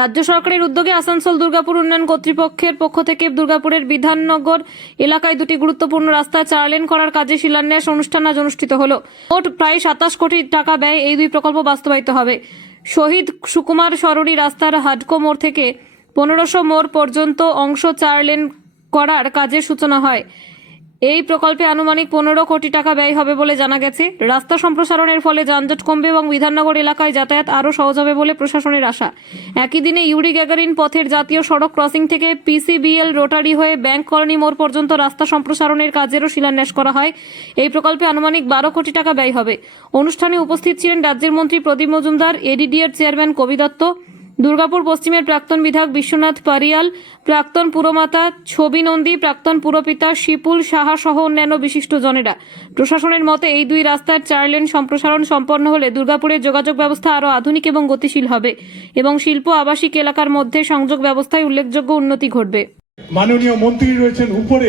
রাজ্য সরকারের উদ্যোগে আসানসোল দুর্গাপুর উন্নয়ন কর্তৃপক্ষের পক্ষ থেকে দুর্গাপুরের বিধাননগর এলাকায় দুটি গুরুত্বপূর্ণ রাস্তা 4 লেন করার কাজে শিলান্যাস অনুষ্ঠান আজ অনুষ্ঠিত হলো। মোট প্রায় 27 কোটি টাকা ব্যয়ে এই দুই প্রকল্প বাস্তবায়িত হবে। শহীদ সুকুমার সরণি রাস্তার হাডকো মোড় থেকে 1500 মোড় পর্যন্ত অংশ 4 লেন করার কাজের সূচনা হয়। এই প্রকল্পে আনুমানিক 15 কোটি টাকা ব্যয় হবে বলে জানা গেছে। রাস্তা সম্প্রসারণের ফলে যানজট কমবে এবং বিধাননগর এলাকায় যাতায়াত আরও সহজ হবে বলে প্রশাসনের আশা। একই দিনে ইউরি গ্যাগারিন পথের জাতীয় সড়ক ক্রসিং থেকে পিসিবিএল রোটারি হয়ে ব্যাংক কলোনি মোড় পর্যন্ত রাস্তা সম্প্রসারণের কাজেরও শিলান্যাস করা হয়। এই প্রকল্পে আনুমানিক 12 কোটি টাকা ব্যয় হবে। অনুষ্ঠানে উপস্থিত ছিলেন রাজ্যের মন্ত্রী প্রদীপ মজুমদার, এডিডিএর চেয়ারম্যান কবি দত্ত, দুর্গাপুর পশ্চিমের প্রাক্তন বিধায়ক বিশ্বনাথ পারিয়াল, প্রাক্তন পুরমাতা ছবি নন্দী, প্রাক্তন পুরপিতা শিপুল সাহা সহ অন্যান্য বিশিষ্টজনেরা। প্রশাসনের মতে এই দুই রাস্তার 4 লেন সম্প্রসারণ সম্পন্ন হলে দুর্গাপুরের যোগাযোগ ব্যবস্থা আরও আধুনিক এবং গতিশীল হবে এবং শিল্প আবাসিক এলাকার মধ্যে সংযোগ ব্যবস্থায় উল্লেখযোগ্য উন্নতি ঘটবে। মাননীয় মন্ত্রী রয়েছেন উপরে,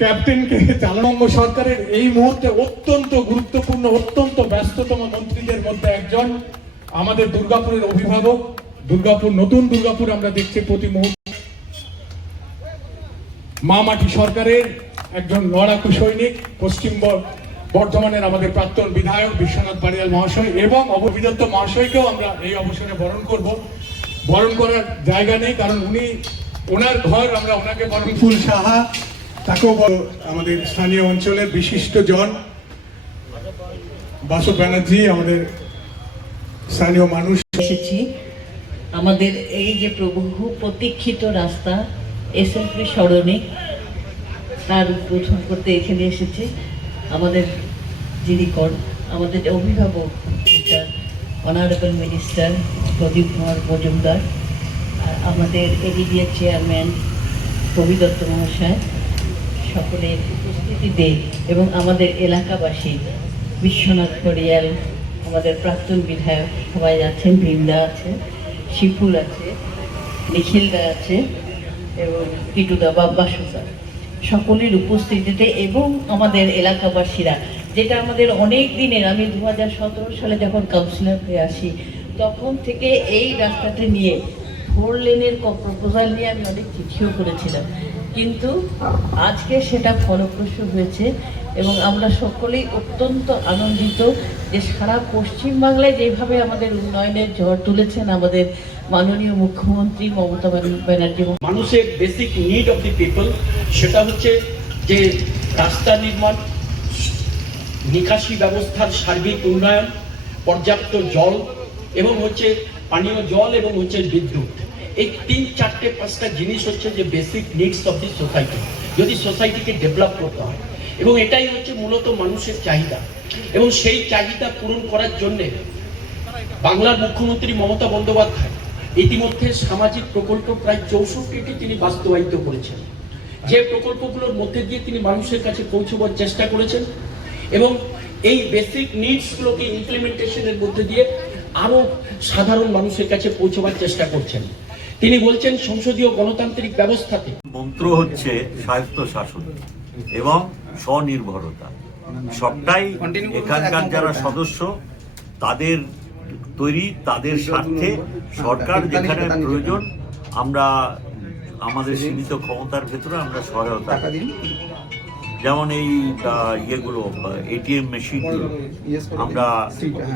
ক্যাপ্টেনকে চালবঙ্গ সরকারের এই মুহূর্তে অত্যন্ত গুরুত্বপূর্ণ, অত্যন্ত ব্যস্ততম মন্ত্রীদের মধ্যে একজন, আমাদের দুর্গাপুরের অভিভাবক। দুর্গাপুর, নতুন দুর্গাপুর আমরা দেখছি প্রতি মুহূর্তে। মা মাটি সরকারের একজন লড়াকু সৈনিক, পশ্চিম বর্ধমানের আমাদের প্রাক্তন বিধায়ক বিশ্বনাথ পারিয়াল মহাশয় এবং অববিদত্ত মহাশয়কেও আমরা এই অবসরে বরণ করব। বরণ করার জায়গা নেই, কারণ ওনার ঘর, আমরা ওনাকে বরণ। ফুল সাহা, তাকেও আমাদের স্থানীয় অঞ্চলের বিশিষ্ট জন। বাসু ব্যানার্জি, আমাদের স্থানীয় মানুষ। এসেছি আমাদের এই যে বহু প্রতীক্ষিত রাস্তা এসএলপি সরণি, তার উদ্বোধন করতে এখানে এসেছি। আমাদের যিনি আমাদের অভিভাবক অনারেবল মিনিস্টার প্রদীপ কুমার মজুমদার, আমাদের এডিডিএর চেয়ারম্যান কবি দত্ত মহাশয়, সকলের উপস্থিতিতে এবং আমাদের এলাকাবাসী, বিশ্বনাথ পরিয়াল, আমাদের প্রাক্তন বিধায়ক সবাই আছেন, বৃন্দা আছে, শিপুল আছে, নিখিলদা আছে এবং কিটুদা বাসুদা, সকলের উপস্থিতিতে এবং আমাদের এলাকাবাসীরা, যেটা আমাদের অনেক দিনের, আমি 2017 সালে যখন কাউন্সিলর হয়ে আসি তখন থেকে এই রাস্তাটা নিয়ে 4 লেনের প্রপোজাল নিয়ে আমি অনেক চিঠিও করেছিলাম, কিন্তু আজকে সেটা ফলপ্রসূ হয়েছে এবং আমরা সকলেই অত্যন্ত আনন্দিত যে সারা পশ্চিমবাংলায় যেভাবে আমাদের উন্নয়নের ঝড় তুলেছেন আমাদের মাননীয় মুখ্যমন্ত্রী মমতা ব্যানার্জি। মানুষের basic need of the people, সেটা হচ্ছে যে রাস্তা নির্মাণ, নিকাশি ব্যবস্থার সার্বিক উন্নয়ন, পর্যাপ্ত জল এবং হচ্ছে পানীয় জল এবং হচ্ছে বিদ্যুৎ। এই 3-4-5টা জিনিস হচ্ছে যে basic needs of the society, যদি সোসাইটিকে ডেভেলপ করতে হয়, এবং এটাই হচ্ছে মূলত মানুষের চাহিদা। এবং সেই চাহিদা পূরণ করার জন্যে বাংলার মুখ্যমন্ত্রী মমতা বন্দ্যোপাধ্যায় ইতিমধ্যে সামাজিক প্রকল্প প্রায় 64টি তিনি বাস্তবায়িত করেছেন, যে প্রকল্পগুলোর মধ্যে দিয়ে তিনি মানুষের কাছে পৌঁছবার চেষ্টা করেছেন এবং এই বেসিক নিডসগুলোকে ইমপ্লিমেন্টেশনের মধ্যে দিয়ে আরো সাধারণ মানুষের কাছে পৌঁছবার চেষ্টা করছেন। তিনি বলছেন সংসদীয় গণতান্ত্রিক ব্যবস্থাতে মন্ত্র হচ্ছে স্বায়ত্ত শাসন এবং স্বনির্ভরতা। সবটাই এখানকার যারা সদস্য তাদের তৈরি, তাদের স্বার্থে সরকার যেখানে প্রয়োজন আমরা আমাদের সীমিত ক্ষমতার ভেতরে আমরা সহায়তা দিই। যেমন এই ইয়েগুলো এটিএম মেশিনগুলো, আমরা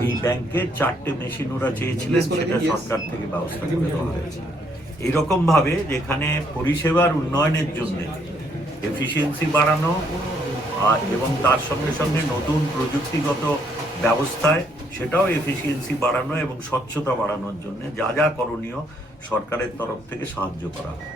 এই ব্যাংকের 4টে মেশিন ওরা চেয়েছিলেন, সেটা সরকার থেকে ব্যবস্থা করে দেওয়া হয়েছে। এইরকম ভাবে যেখানে পরিষেবার উন্নয়নের জন্য এফিসিয়েন্সি বাড়ানো এবং তার সঙ্গে সঙ্গে নতুন প্রযুক্তিগত ব্যবস্থায় সেটাও এফিসিয়েন্সি বাড়ানো এবং স্বচ্ছতা বাড়ানোর জন্য যা যা করণীয় সরকারের তরফ থেকে সাহায্য করা হয়।